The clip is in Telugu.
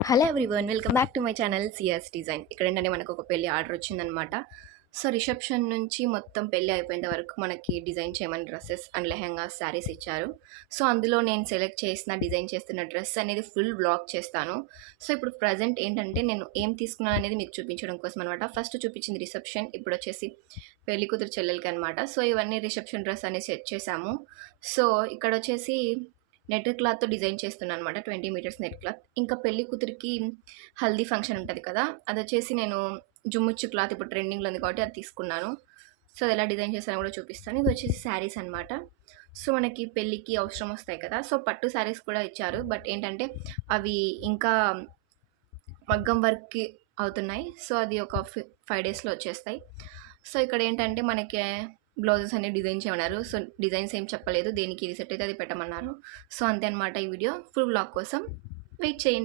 Hello everyone, welcome back to my channel CS design. ఇక్కడ ఏంటంటే మనకు ఒక పెళ్లి ఆర్డర్ వచ్చిందనమాట. సో రిసెప్షన్ నుంచి మొత్తం పెళ్లి అయిపోయేంత వరకు మనకి డిజైన్ చేయమని డ్రెస్సెస్ అండ్ లెహెంగాస్ శారీస్ ఇచ్చారు. సో అందులో నేను సెలెక్ట్ చేసిన డిజైన్ చేస్తున్న డ్రెస్ అనేది ఫుల్ వ్లాగ్ చేస్తాను. సో ఇప్పుడు ప్రజెంట్ ఏంటంటే నేను ఏం తీసుకున్నాను అనేది మీకు చూపించడం కోసం అనమాట. ఫస్ట్ చూపించింది రిసెప్షన్, ఇప్పుడు వచ్చేసి పెళ్లి కూతురు చెల్లెలకి అనమాట. సో ఇవన్నీ రిసెప్షన్ డ్రెస్ అనేది సెట్ చేసాము. సో ఇక్కడ వచ్చేసి నెట్ క్లాత్తో డిజైన్ చేస్తున్నాను అనమాట, 20 మీటర్స్ నెట్ క్లాత్. ఇంకా పెళ్లి కూతురికి హల్దీ ఫంక్షన్ ఉంటుంది కదా, అది వచ్చేసి నేను జుమ్ముచ్చు క్లాత్ ఇప్పుడు ట్రెండింగ్లో ఉంది కాబట్టి అది తీసుకున్నాను. సో అది ఎలా డిజైన్ చేస్తానో కూడా చూపిస్తాను. ఇది వచ్చేసి శారీస్ అనమాట. సో మనకి పెళ్ళికి అవసరం వస్తాయి కదా, సో పట్టు శారీస్ కూడా ఇచ్చారు. బట్ ఏంటంటే అవి ఇంకా మగ్గం వర్క్కి అవుతున్నాయి. సో అది ఒక 5 డేస్లో వచ్చేస్తాయి. సో ఇక్కడ ఏంటంటే మనకి బ్లౌజెస్ అన్ని డిజైన్ చేయమన్నారు. సో డిజైన్స్ ఏం చెప్పలేదు, దేనికి ఇది సెట్ అయితే అది పెట్టమన్నారు. సో అంతే అనమాట. ఈ వీడియో ఫుల్ బ్లాగ్ కోసం వెయిట్ చేయండి.